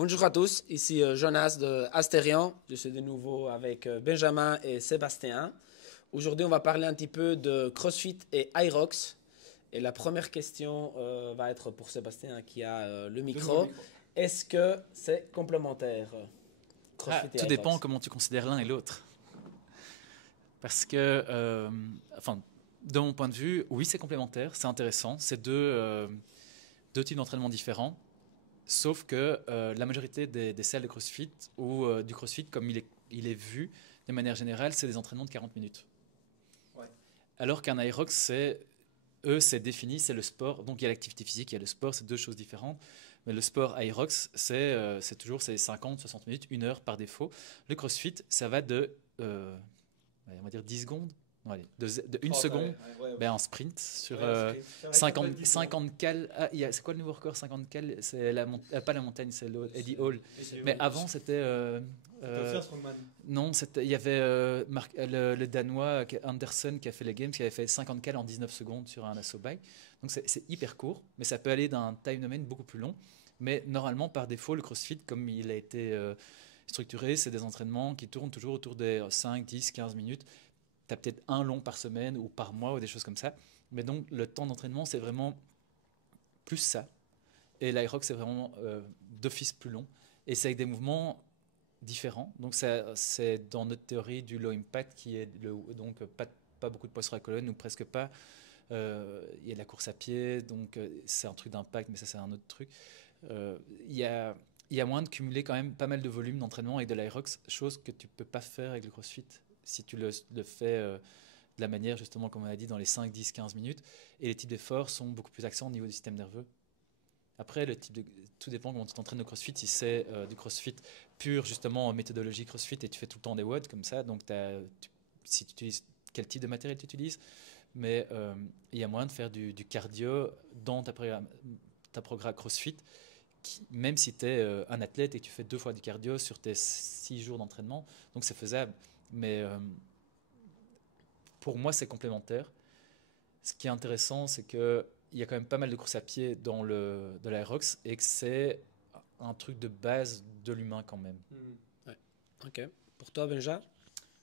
Bonjour à tous, ici Jonas de Astérian. Je suis de nouveau avec Benjamin et Sébastien. Aujourd'hui, on va parler un petit peu de CrossFit et Hyrox. Et la première question va être pour Sébastien qui a le micro. Est-ce que c'est complémentaire, CrossFit et Tout dépend Hyrox? comment tu considères l'un et l'autre. Parce que, de mon point de vue, oui, c'est complémentaire, c'est intéressant. C'est deux types d'entraînement différents. Sauf que la majorité des salles de CrossFit ou du CrossFit, comme il est vu de manière générale, c'est des entraînements de 40 minutes. Ouais. Alors qu'un Aerox, c'est défini, c'est le sport. Donc il y a l'activité physique, il y a le sport, c'est deux choses différentes. Mais le sport Aerox, c'est toujours 50, 60 minutes, 1 heure par défaut. Le CrossFit, ça va de, on va dire 10 secondes. Non, allez, de 1 seconde, en sprint sur 50 cales. Ah, c'est quoi le nouveau record? 50 cales, c'est pas la montagne, c'est Eddie Hall. Mais avant, c'était. Non, il y avait le Danois Anderson qui a fait les Games, qui avait fait 50 cales en 19 secondes sur un assaut bike. Donc c'est hyper court, mais ça peut aller d'un time domain beaucoup plus long. Mais normalement, par défaut, le CrossFit, comme il a été structuré, c'est des entraînements qui tournent toujours autour des 5, 10, 15 minutes. Tu as peut-être un long par semaine ou par mois ou des choses comme ça. Mais donc, le temps d'entraînement, c'est vraiment plus ça. Et l'Aerox, c'est vraiment d'office plus long. Et c'est avec des mouvements différents. Donc, c'est dans notre théorie du low impact qui est donc pas beaucoup de poids sur la colonne ou presque pas. Il y a de la course à pied, donc c'est un truc d'impact, mais ça, c'est un autre truc. Il y a moyen de cumuler quand même pas mal de volume d'entraînement avec de l'Aerox, chose que tu peux pas faire avec le CrossFit si tu le fais de la manière, justement, comme on a dit, dans les 5, 10, 15 minutes. Et les types d'efforts sont beaucoup plus axés au niveau du système nerveux. Après, tout dépend comment tu t'entraînes au CrossFit. Si c'est du CrossFit pur, justement, en méthodologie CrossFit, et tu fais tout le temps des WOD comme ça, donc si tu utilises quel type de matériel tu utilises, mais il y a moyen de faire du cardio dans ta programme CrossFit, même si tu es un athlète et que tu fais 2 fois du cardio sur tes 6 jours d'entraînement, donc c'est faisable. Mais pour moi, c'est complémentaire. Ce qui est intéressant, c'est qu'il y a quand même pas mal de courses à pied de l'Aerox et que c'est un truc de base de l'humain quand même. Ouais. Ok. Pour toi, Benja?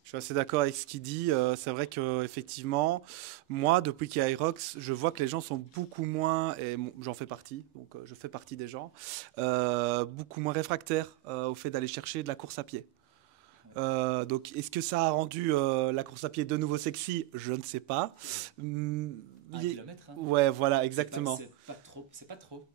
Je suis assez d'accord avec ce qu'il dit. C'est vrai que effectivement, moi, depuis qu'il y a Irox, je vois que les gens sont beaucoup moins, et j'en fais partie, donc je fais partie des gens, beaucoup moins réfractaires au fait d'aller chercher de la course à pied. Donc, est-ce que ça a rendu la course à pied de nouveau sexy? Je ne sais pas. Un kilomètre, hein. Ouais, voilà, exactement. C'est pas trop.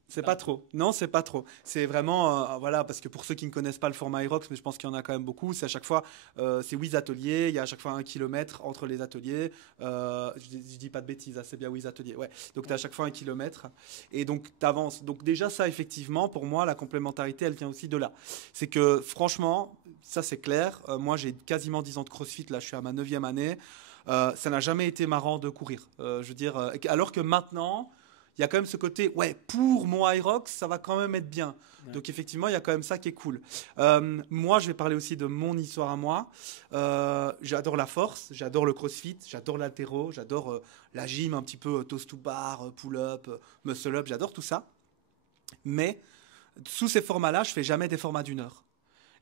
C'est pas trop. Non, c'est pas trop. C'est vraiment, voilà, parce que pour ceux qui ne connaissent pas le format Irox, mais je pense qu'il y en a quand même beaucoup, c'est à chaque fois, c'est 8 ateliers, il y a à chaque fois 1 kilomètre entre les ateliers. Je dis pas de bêtises, hein, c'est bien 8 ateliers. Ouais. Donc tu as à chaque fois 1 kilomètre. Et donc tu avances. Donc déjà, ça, effectivement, pour moi, la complémentarité, elle vient aussi de là. C'est que franchement, ça c'est clair. Moi, j'ai quasiment 10 ans de CrossFit, là, je suis à ma 9e année. Ça n'a jamais été marrant de courir. Je veux dire, alors que maintenant, il y a quand même ce côté, ouais, pour mon Hyrox, ça va quand même être bien. Ouais. Donc effectivement, il y a quand même ça qui est cool. Moi, je vais parler aussi de mon histoire à moi. J'adore la force, j'adore le CrossFit, j'adore l'haltéro, j'adore la gym, un petit peu toast to bar, pull-up, muscle-up, j'adore tout ça. Mais sous ces formats-là, je fais jamais des formats d'1 heure.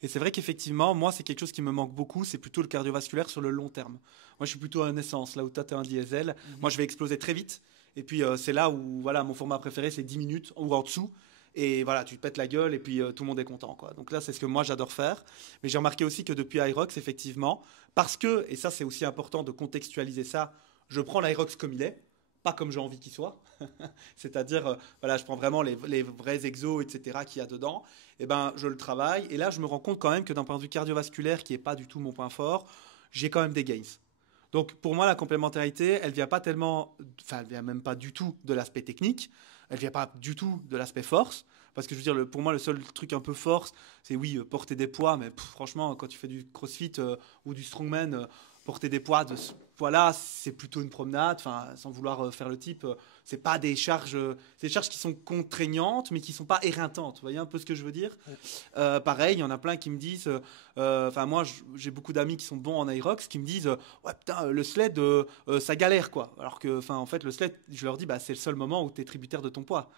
Et c'est vrai qu'effectivement, moi, c'est quelque chose qui me manque beaucoup, c'est plutôt le cardiovasculaire sur le long terme. Moi, je suis plutôt à une essence, là où toi, tu es un diesel. Moi, je vais exploser très vite. Et puis, c'est là où, voilà, mon format préféré, c'est 10 minutes ou en dessous. Et voilà, tu te pètes la gueule et puis tout le monde est content, quoi. Donc là, c'est ce que moi, j'adore faire. Mais j'ai remarqué aussi que depuis Hyrox, effectivement, parce que, et ça, c'est aussi important de contextualiser ça, je prends l'Hyrox comme il est, pas comme j'ai envie qu'il soit. C'est-à-dire, voilà, je prends vraiment les vrais exos, etc. qu'il y a dedans. Et ben, je le travaille. Et là, je me rends compte quand même que d'un point de vue cardiovasculaire, qui n'est pas du tout mon point fort, j'ai quand même des gains. Donc, pour moi, la complémentarité, elle vient pas tellement, enfin, elle vient même pas du tout de l'aspect technique. Elle vient pas du tout de l'aspect force. Parce que je veux dire, pour moi, le seul truc un peu force, c'est oui, porter des poids. Mais franchement, quand tu fais du CrossFit ou du strongman, porter des poids, voilà, c'est plutôt une promenade, sans vouloir faire le type. C'est pas c'est des charges qui sont contraignantes, mais qui sont pas éreintantes. Vous voyez un peu ce que je veux dire? Pareil, il y en a plein qui me disent, moi, j'ai beaucoup d'amis qui sont bons en Aerox, qui me disent, ouais, putain, le sled, ça galère, quoi. Alors que, en fait, le sled, je leur dis, bah, c'est le seul moment où tu es tributaire de ton poids,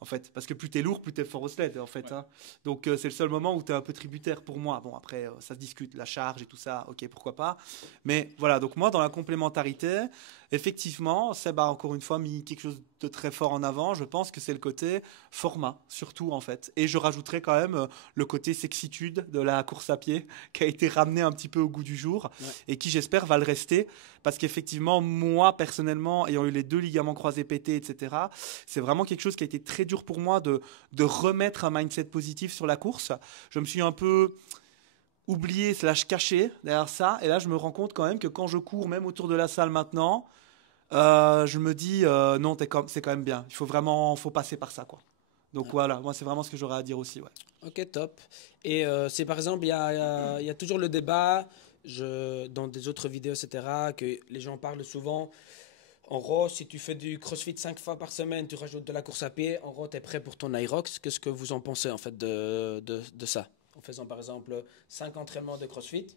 en fait. Parce que plus tu es lourd, plus tu es fort au sled, en fait. Ouais. Hein. Donc, c'est le seul moment où tu es un peu tributaire pour moi. Bon, après, ça se discute, la charge et tout ça, ok, pourquoi pas. Mais voilà, donc moi, dans la complémentarité, effectivement, Seb a encore une fois mis quelque chose de très fort en avant. Je pense que c'est le côté format, surtout en fait. Et je rajouterais quand même le côté sexitude de la course à pied qui a été ramené un petit peu au goût du jour et qui, j'espère, va le rester. Parce qu'effectivement, moi, personnellement, ayant eu les 2 ligaments croisés pétés, etc., c'est vraiment quelque chose qui a été très dur pour moi de remettre un mindset positif sur la course. Je me suis un peu oublié / caché derrière ça. Et là, je me rends compte quand même que quand je cours, même autour de la salle maintenant, je me dis non, c'est quand même bien. Faut passer par ça, quoi. Donc voilà, moi c'est vraiment ce que j'aurais à dire aussi. Ouais. Ok, top. Et c'est par exemple, il y a toujours le débat, dans des autres vidéos, etc., que les gens parlent souvent. En gros, si tu fais du crossfit 5 fois par semaine, tu rajoutes de la course à pied, en gros, tu es prêt pour ton Aerox. Qu'est-ce que vous en pensez en fait de ça? En faisant par exemple 5 entraînements de crossfit,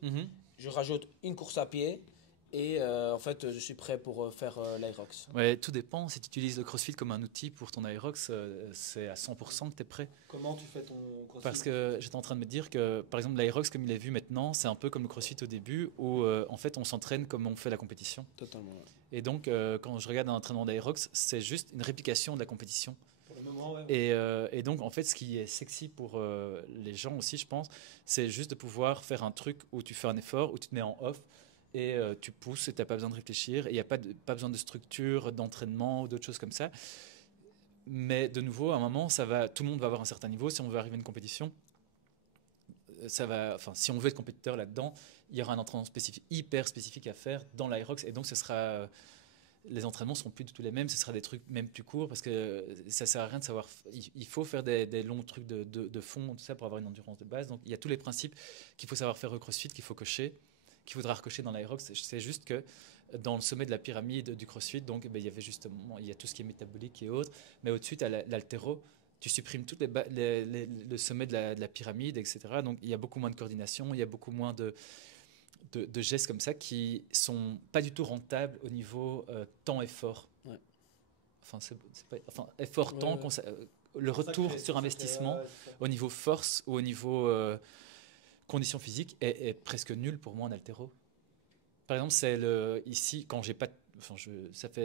je rajoute une course à pied. Et en fait, je suis prêt pour faire l'Aerox. Ouais, tout dépend. Si tu utilises le CrossFit comme un outil pour ton Aerox, c'est à 100% que tu es prêt. Comment tu fais ton CrossFit? Parce que j'étais en train de me dire que, par exemple, l'Aerox, comme il est vu maintenant, c'est un peu comme le CrossFit au début, où en fait, on s'entraîne comme on fait la compétition. Totalement. Ouais. Et donc, quand je regarde un entraînement d'Aerox, c'est juste une réplication de la compétition. Pour le moment, ouais. Et donc, en fait, ce qui est sexy pour les gens aussi, je pense, c'est juste de pouvoir faire un truc où tu fais un effort, où tu te mets en off, et tu pousses et tu n'as pas besoin de réfléchir, et il n'y a pas besoin de structure, d'entraînement ou d'autres choses comme ça. Mais de nouveau, à un moment, tout le monde va avoir un certain niveau. Si on veut arriver à une compétition, si on veut être compétiteur là-dedans, il y aura un entraînement hyper spécifique à faire dans l'Aerox, et donc les entraînements ne seront plus du tout les mêmes, ce sera des trucs même plus courts, parce que ça ne sert à rien de savoir. Il faut faire des longs trucs de fond, tout ça, pour avoir une endurance de base. Donc il y a tous les principes qu'il faut savoir faire au CrossFit, qu'il faut cocher, qu'il faudra recocher dans l'Aerox. C'est juste que dans le sommet de la pyramide du CrossFit, donc, il y avait justement, il y a tout ce qui est métabolique et autres, mais au-dessus, tu as l'haltéro, tu supprimes tout le sommet de la pyramide, etc. Donc il y a beaucoup moins de coordination, il y a beaucoup moins de gestes comme ça qui sont pas du tout rentables au niveau temps-effort. Ouais. Effort-temps, le retour sur investissement au niveau force ou au niveau conditions physiques est presque nul pour moi en haltéro. Par exemple, ici, quand j'ai pas,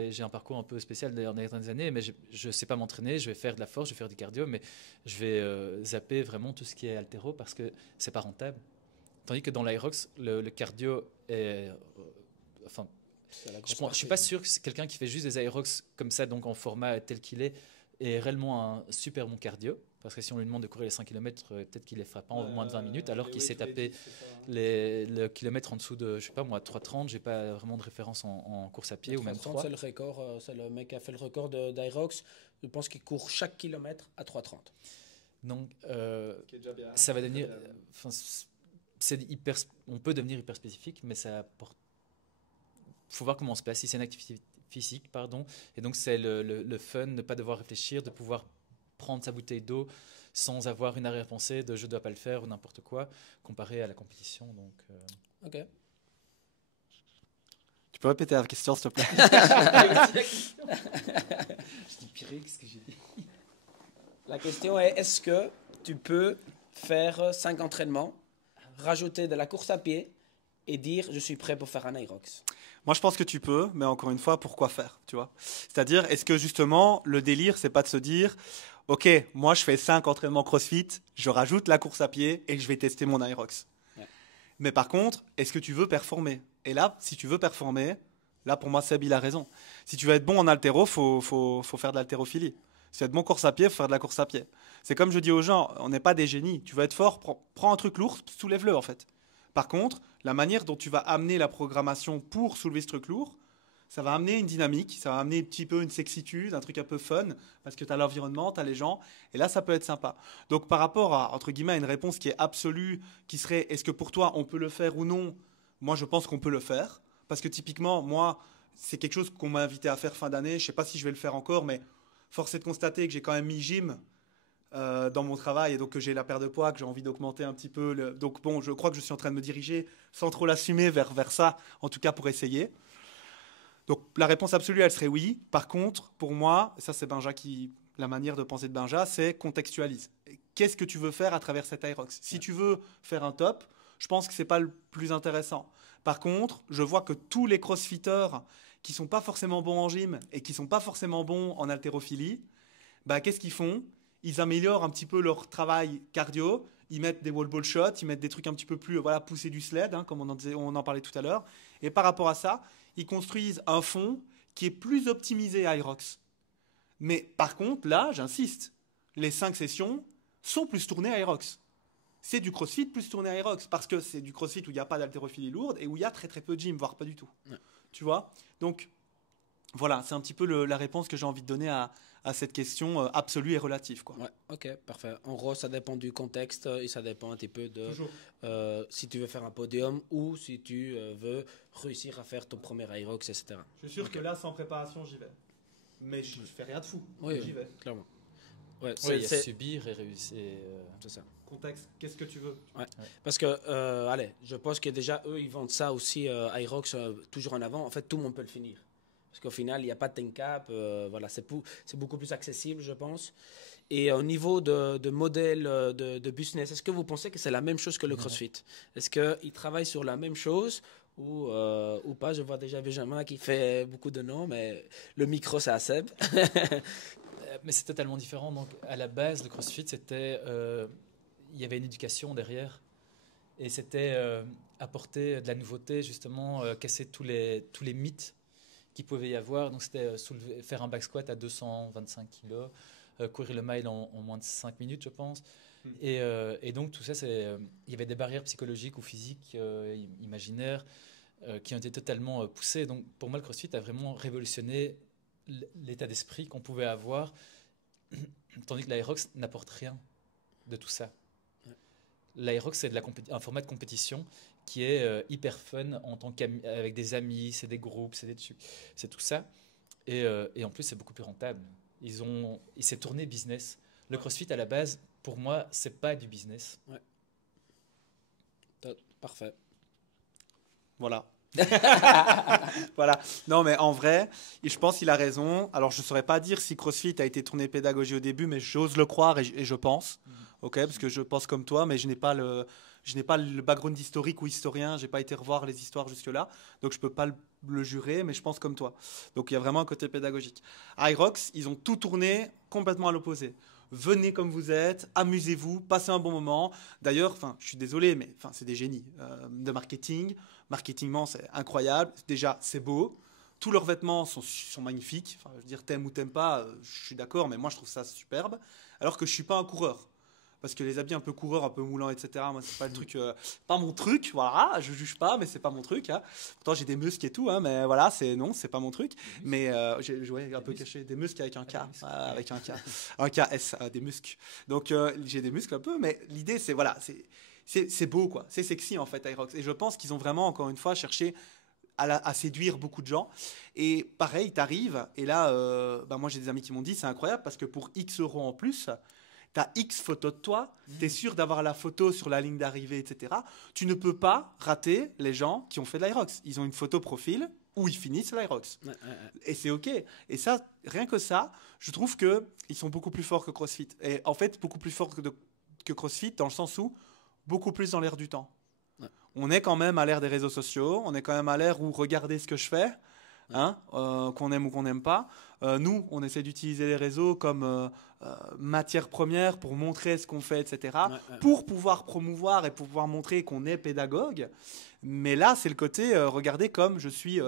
j'ai un parcours un peu spécial dans les dernières années, mais je sais pas m'entraîner, je vais faire de la force, je vais faire du cardio, mais je vais zapper vraiment tout ce qui est haltéro parce que c'est pas rentable. Tandis que dans l'Aerox, le cardio est, je suis pas sûr que c'est quelqu'un qui fait juste des Aerox comme ça, donc en format tel qu'il est réellement un super bon cardio. Parce que si on lui demande de courir les 5 km, peut-être qu'il ne les fera pas en moins de 20 minutes, alors qu'il s'est tapé le kilomètre en dessous de, je sais pas moi, 3,30. Je n'ai pas vraiment de référence en course à pied, ou même 3. C'est le record, c'est le mec qui a fait le record d'Aerox. Je pense qu'il court chaque kilomètre à 3,30. Donc, ça va devenir. On peut devenir hyper spécifique, mais ça apporte. Il faut voir comment on se place. Si c'est une activité physique, pardon. Et donc, c'est le fun, ne pas devoir réfléchir, de pouvoir prendre sa bouteille d'eau sans avoir une arrière-pensée de je ne dois pas le faire ou n'importe quoi, comparé à la compétition. Donc, Ok. Tu peux répéter la question, s'il te plaît? Je dis pire, qu'est-ce que j'ai dit? La question est-ce que tu peux faire 5 entraînements, rajouter de la course à pied et dire je suis prêt pour faire un Aerox? Moi, je pense que tu peux, mais encore une fois, pourquoi faire, tu vois? C'est-à-dire, est-ce que justement, le délire, c'est pas de se dire, ok, moi, je fais 5 entraînements CrossFit, je rajoute la course à pied et je vais tester mon Aerox. Ouais. Mais par contre, est-ce que tu veux performer? Et là, si tu veux performer, là, pour moi, Seb, il a raison. Si tu veux être bon en haltéro, faut faire de l'haltérophilie. Si tu veux être bon course à pied, il faut faire de la course à pied. C'est comme je dis aux gens, on n'est pas des génies. Tu veux être fort, prends un truc lourd, soulève-le, en fait. Par contre, la manière dont tu vas amener la programmation pour soulever ce truc lourd, ça va amener une dynamique, ça va amener un petit peu une sexitude, un truc un peu fun, parce que tu as l'environnement, tu as les gens, et là, ça peut être sympa. Donc, par rapport à, entre guillemets, à une réponse qui est absolue, qui serait, est-ce que pour toi, on peut le faire ou non? Moi, je pense qu'on peut le faire. Parce que typiquement, moi, c'est quelque chose qu'on m'a invité à faire fin d'année. Je ne sais pas si je vais le faire encore, mais force est de constater que j'ai quand même mis gym dans mon travail et donc que j'ai la perte de poids, que j'ai envie d'augmenter un petit peu. Donc bon, je crois que je suis en train de me diriger sans trop l'assumer vers ça, en tout cas pour essayer. Donc la réponse absolue, elle serait oui. Par contre, pour moi, et ça c'est la manière de penser de Benja, c'est contextualise. Qu'est-ce que tu veux faire à travers cet Aerox? Si tu veux faire un top, je pense que c'est pas le plus intéressant. Par contre, je vois que tous les crossfitters qui sont pas forcément bons en gym et qui sont pas forcément bons en haltérophilie, bah, qu'est-ce qu'ils font? Ils améliorent un petit peu leur travail cardio, ils mettent des wall ball shots, ils mettent des trucs un petit peu plus pousser du sled, hein, comme on en parlait tout à l'heure. Et par rapport à ça, ils construisent un fond qui est plus optimisé à Aerox. Mais par contre, là, j'insiste, les 5 sessions sont plus tournées à Aerox. C'est du crossfit plus tourné à Aerox, parce que c'est du crossfit où il n'y a pas d'haltérophilie lourde et où il y a très très peu de gym, voire pas du tout. Ouais. Tu vois? Donc, voilà, c'est un petit peu la réponse que j'ai envie de donner à cette question absolue et relative, quoi. Ouais, ok, parfait. En gros, ça dépend du contexte et ça dépend un petit peu de si tu veux faire un podium ou si tu veux réussir à faire ton premier Aerox, etc. Je suis sûr que là, sans préparation, j'y vais. Mais je fais rien de fou. Oui, j'y vais. Clairement. Ouais, il y a subir et réussir. C'est ça. Contexte, qu'est-ce que tu veux? Ouais. Parce que, allez, je pense que déjà, eux, ils vendent ça aussi, Aerox, toujours en avant. En fait, tout le monde peut le finir. Parce qu'au final, il n'y a pas de time cap. Voilà, c'est beaucoup plus accessible, je pense. Et au niveau de modèle de business, est-ce que vous pensez que c'est la même chose que le CrossFit? Est-ce qu'ils travaillent sur la même chose ou pas? Je vois déjà Benjamin qui fait beaucoup de noms, mais le micro, c'est à Seb. Mais c'est totalement différent. Donc, à la base, le CrossFit, c'était... il y avait une éducation derrière. Et c'était apporter de la nouveauté, justement, casser tous les mythes qu'il pouvait y avoir. Donc, c'était faire un back squat à 225 kilos, courir le mile en moins de 5 minutes, je pense. Et donc, tout ça, il y avait des barrières psychologiques ou physiques, imaginaires, qui ont été totalement poussées. Donc, pour moi, le CrossFit a vraiment révolutionné l'état d'esprit qu'on pouvait avoir, tandis que l'Aerox n'apporte rien de tout ça. L'Aerox, c'est un format de compétition qui est hyper fun avec des amis, c'est des groupes, c'est tout ça. Et en plus, c'est beaucoup plus rentable. Il s'est tourné business. Le CrossFit, à la base, pour moi, c'est pas du business. Ouais. Parfait. Voilà. Voilà. Non, mais en vrai, je pense qu'il a raison. Alors, je ne saurais pas dire si CrossFit a été tourné pédagogie au début, mais j'ose le croire et je pense. Ok, parce que je pense comme toi, mais je n'ai pas le background historique ou historien. J'ai pas été revoir les histoires jusque-là, donc je peux pas le jurer, mais je pense comme toi. Donc il y a vraiment un côté pédagogique. Aerox, ils ont tout tourné complètement à l'opposé. Venez comme vous êtes, amusez-vous, passez un bon moment. D'ailleurs, je suis désolé, mais c'est des génies de marketing. Marketingement, c'est incroyable. Déjà, c'est beau. Tous leurs vêtements sont magnifiques. Je veux dire, t'aimes ou t'aimes pas, je suis d'accord, mais moi, je trouve ça superbe. Alors que je suis pas un coureur. Parce que les habits un peu coureurs, un peu moulants, etc., moi, c'est pas le truc, pas mon truc, voilà, je juge pas, mais c'est pas mon truc, hein. Pourtant, j'ai des muscles et tout, hein, mais voilà, c'est pas mon truc. Mais j'ai un peu caché des muscles avec un K, avec un KS, des muscles. Donc, j'ai des muscles un peu, mais l'idée, c'est, voilà, c'est beau, quoi. C'est sexy, en fait, Aerox. Et je pense qu'ils ont vraiment, encore une fois, cherché à séduire beaucoup de gens. Et pareil, t'arrives, et là, moi, j'ai des amis qui m'ont dit, c'est incroyable, parce que pour X euros en plus, tu as X photos de toi, tu es sûr d'avoir la photo sur la ligne d'arrivée, etc. Tu ne peux pas rater les gens qui ont fait de l'Aerox. Ils ont une photo profil où ils finissent l'Aerox. Et c'est OK. Et ça, rien que ça, je trouve qu'ils sont beaucoup plus forts que CrossFit. Et en fait, beaucoup plus forts que CrossFit dans le sens où beaucoup plus dans l'air du temps. On est quand même à l'ère des réseaux sociaux, on est quand même à l'ère où regardez ce que je fais. Qu'on aime ou qu'on n'aime pas. Nous, on essaie d'utiliser les réseaux comme matière première pour montrer ce qu'on fait, etc. Pour pouvoir promouvoir et pouvoir montrer qu'on est pédagogue. Mais là, c'est le côté, regardez comme je suis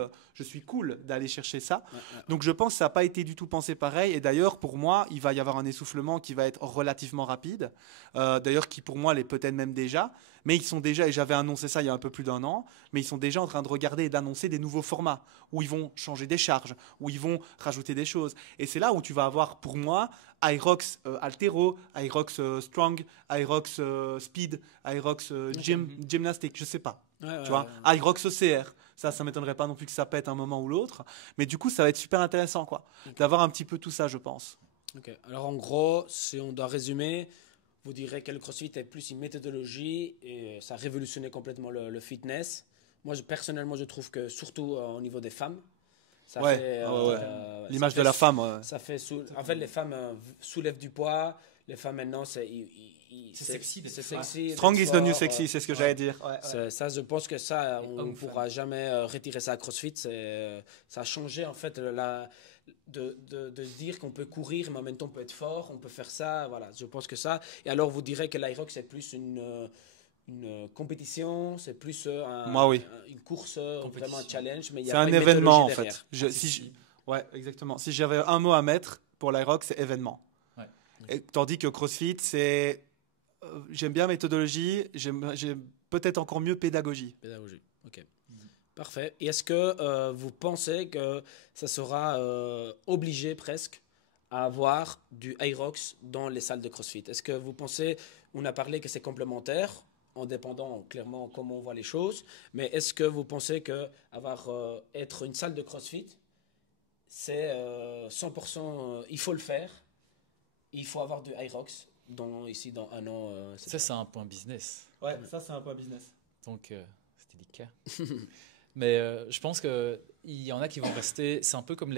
cool d'aller chercher ça. Donc, je pense que ça n'a pas été du tout pensé pareil. Et d'ailleurs, pour moi, il va y avoir un essoufflement qui va être relativement rapide. D'ailleurs, qui pour moi l'est peut-être même déjà. Mais ils sont déjà, et j'avais annoncé ça il y a un peu plus d'1 an, mais ils sont déjà en train de regarder et d'annoncer des nouveaux formats où ils vont changer des charges, où ils vont rajouter des choses. Et c'est là où tu vas avoir, pour moi, Aerox Altero, Aerox Strong, Aerox Speed, Aerox Gymnastique, je sais pas. Tu vois, Hyrox ECR. Ça m'étonnerait pas non plus que ça pète un moment ou l'autre. Mais du coup, ça va être super intéressant, quoi. D'avoir un petit peu tout ça, je pense. Ok. Alors en gros, si on doit résumer, vous direz que le CrossFit est plus une méthodologie et ça a révolutionné complètement le fitness. Moi, personnellement, je trouve que surtout au niveau des femmes, ça Ouais, fait, ouais. ça L'image fait de la femme. Ouais. ça fait en fait, les femmes soulèvent du poids. Les femmes maintenant, C'est sexy d'être c'est fort. sexy. Strong d'être is the new fort, sexy, c'est ce que j'allais dire. Ouais. ça, je pense que ça, Et on ne homme-femme. pourra jamais retirer ça à CrossFit. Ça a changé en fait de dire qu'on peut courir, mais en même temps on peut être fort, on peut faire ça. Voilà, je pense que ça. Et alors vous direz que l'Irox c'est plus une compétition, c'est plus Moi, oui. une course, Compétition. vraiment un challenge, mais il y C'est a pas un une événement, en méthodologie fait. derrière. Ouais, exactement. Si j'avais un mot à mettre pour l'Irox, c'est événement. Ouais. Tandis que CrossFit, c'est. J'aime bien méthodologie, j'aime peut-être encore mieux pédagogie. Pédagogie, ok. Parfait. Et est-ce que vous pensez que ça sera obligé presque à avoir du Aerox dans les salles de CrossFit? Est-ce que vous pensez, on a parlé que c'est complémentaire, en dépendant clairement comment on voit les choses, mais est-ce que vous pensez que être une salle de CrossFit, c'est 100%, il faut le faire, il faut avoir du Aerox ici dans un an, Ça, c'est un point business. Ouais, ça c'est un peu business. Donc, c'est délicat. Mais je pense qu'il y en a qui vont rester. C'est un peu comme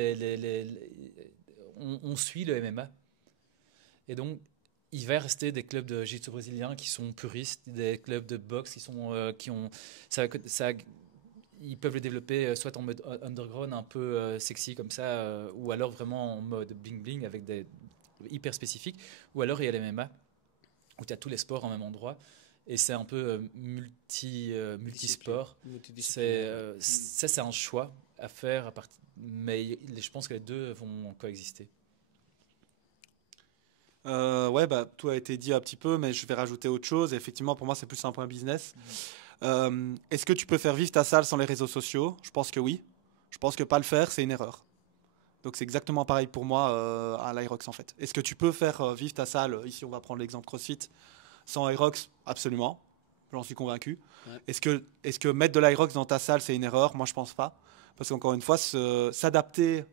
on suit le MMA. Et donc, il va rester des clubs de jiu-jitsu brésilien qui sont puristes, des clubs de boxe qui ont. Ils peuvent le développer soit en mode underground, un peu sexy comme ça, ou alors vraiment en mode bling-bling avec des hyper spécifiques. Ou alors il y a l'MMA, où tu as tous les sports en même endroit. Et c'est un peu multisport. Ça, c'est un choix à faire, mais je pense que les deux vont coexister. Ouais, bah, tout a été dit un petit peu, mais je vais rajouter autre chose. Et effectivement, pour moi, c'est plus un point business. Est-ce que tu peux faire vivre ta salle sans les réseaux sociaux? Je pense que oui. Je pense que pas le faire, c'est une erreur. Donc c'est exactement pareil pour moi à l'Irox en fait. Est-ce que tu peux faire vivre ta salle? Ici, on va prendre l'exemple CrossFit. Sans Irox, absolument. J'en suis convaincu. Ouais. Est-ce que mettre de l'Irox dans ta salle, c'est une erreur? Moi, je pense pas. Parce qu'encore une fois, s'adapter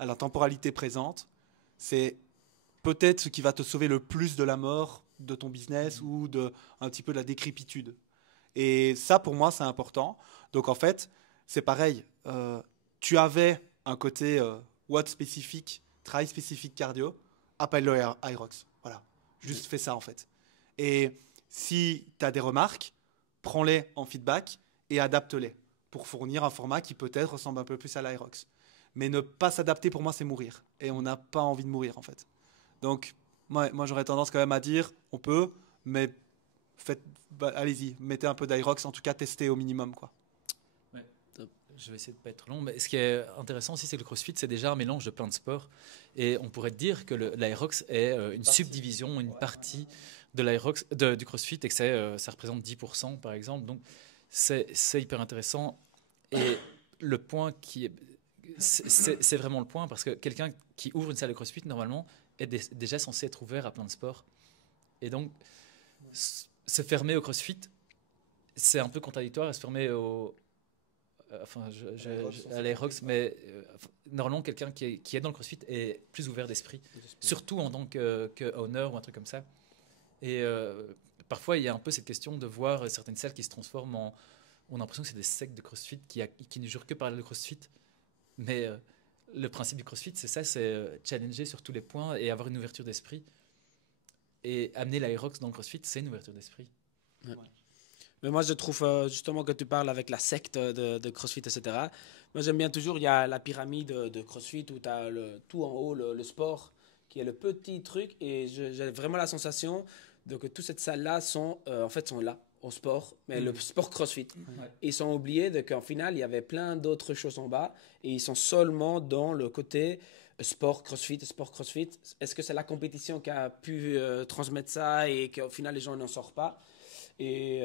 à la temporalité présente, c'est peut-être ce qui va te sauver le plus de la mort de ton business ou un petit peu de la décrépitude. Et ça, pour moi, c'est important. Donc, en fait, c'est pareil. Tu avais un côté watt spécifique, travail spécifique cardio, appelle-le Irox. Voilà. Juste fais ça, en fait. Et si tu as des remarques, prends-les en feedback et adapte-les pour fournir un format qui peut-être ressemble un peu plus à l'Irox. Mais ne pas s'adapter, pour moi, c'est mourir. Et on n'a pas envie de mourir, en fait. Donc, moi j'aurais tendance quand même à dire, on peut, mais allez-y, mettez un peu d'Irox, en tout cas, testez au minimum, quoi. Ouais. Je vais essayer de ne pas être long, mais ce qui est intéressant aussi, c'est que le CrossFit, c'est déjà un mélange de plein de sports. Et on pourrait dire que l'Irox est une subdivision, une partie de l'Irox, du CrossFit, et que ça représente 10%, par exemple. Donc, c'est hyper intéressant. Et le point c'est vraiment le point, parce que quelqu'un qui ouvre une salle de CrossFit, normalement, est déjà censé être ouvert à plein de sports. Et donc, se fermer au CrossFit, c'est un peu contradictoire, et se fermer à l'Aerox, mais normalement, quelqu'un qui est dans le CrossFit est plus ouvert d'esprit, surtout en tant que owner ou un truc comme ça. Et parfois, il y a un peu cette question de voir certaines salles qui se transforment en... On a l'impression que c'est des sectes de CrossFit qui ne jurent que par le CrossFit. Mais le principe du CrossFit, c'est ça, c'est challenger sur tous les points et avoir une ouverture d'esprit. Et amener l'Aerox dans le CrossFit, c'est une ouverture d'esprit. Ouais. Mais moi, je trouve justement que tu parles avec la secte de CrossFit, etc. Moi, j'aime bien toujours, il y a la pyramide de CrossFit où tu as tout en haut, le sport, qui est le petit truc. Et j'ai vraiment la sensation que toute cette salle-là sont là, au sport, mais le sport CrossFit. Ouais. Ils sont oubliés qu'en final, il y avait plein d'autres choses en bas. Et ils sont seulement dans le côté sport CrossFit. Est-ce que c'est la compétition qui a pu transmettre ça et qu'au final, les gens n'en sortent pas? Et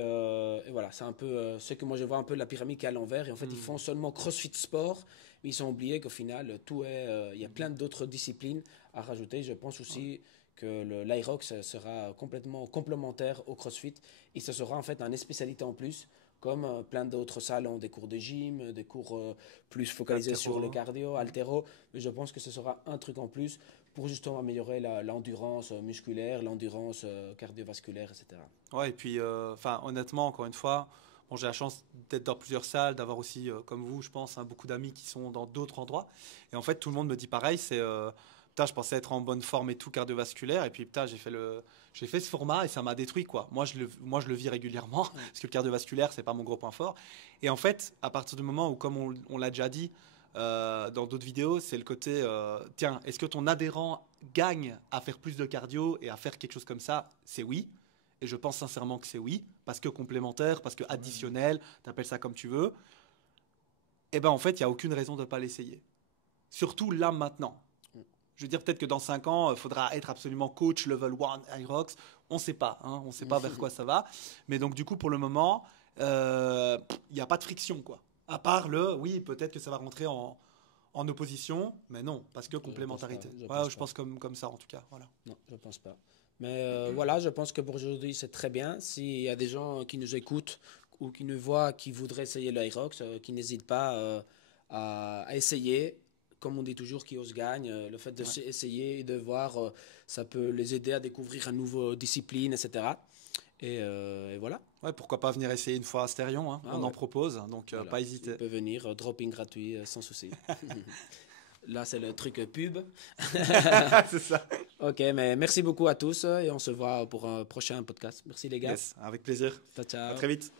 voilà, c'est un peu ce que moi je vois un peu la pyramide qui est à l'envers. Et en fait, ils font seulement CrossFit sport, mais ils ont oublié qu'au final, il y a plein d'autres disciplines à rajouter. Je pense aussi que l'Irox sera complètement complémentaire au CrossFit et ce sera en fait une spécialité en plus comme plein d'autres salles ont des cours de gym, des cours plus focalisés Altéro. sur le cardio, haltéro. Mais je pense que ce sera un truc en plus pour justement améliorer l'endurance musculaire, l'endurance cardiovasculaire, etc. Ouais, et puis, honnêtement, encore une fois, bon, j'ai la chance d'être dans plusieurs salles, d'avoir aussi, comme vous, je pense, beaucoup d'amis qui sont dans d'autres endroits. Et en fait, tout le monde me dit pareil, putain, je pensais être en bonne forme et tout cardiovasculaire, et puis putain, j'ai fait ce format et ça m'a détruit, quoi. Moi, je le vis régulièrement, parce que le cardiovasculaire, c'est pas mon gros point fort. Et en fait, à partir du moment où, comme on l'a déjà dit dans d'autres vidéos, c'est le côté, tiens, est-ce que ton adhérent gagne à faire plus de cardio et à faire quelque chose comme ça? C'est oui. Et je pense sincèrement que c'est oui, parce que complémentaire, parce que additionnel, t'appelles ça comme tu veux. Et ben en fait, il n'y a aucune raison de ne pas l'essayer. Surtout là, maintenant. Je veux dire, peut-être que dans 5 ans, il faudra être absolument coach level 1 Hyrox. On ne sait pas, hein, on ne sait pas vers quoi ça va. Mais donc, du coup, pour le moment, il n'y a pas de friction, quoi. À part oui, peut-être que ça va rentrer en opposition, mais non, parce que complémentarité. Je pense comme ça, en tout cas. Voilà. Non, je ne pense pas. Mais voilà, je pense que pour aujourd'hui, c'est très bien. S'il y a des gens qui nous écoutent ou qui nous voient, qui voudraient essayer le Hyrox, qui n'hésitent pas à essayer. Comme on dit toujours, qui ose gagne. Le fait d'essayer et de voir, ça peut les aider à découvrir une nouvelle discipline, etc. Et voilà. Ouais, pourquoi pas venir essayer une fois à Stérion, hein. On en propose, donc voilà, pas hésiter. Tu peux venir, dropping gratuit, sans souci. Là, c'est le truc pub. C'est ça. Ok, mais merci beaucoup à tous et on se voit pour un prochain podcast. Merci les gars. Yes, avec plaisir. Ciao, ciao. À très vite.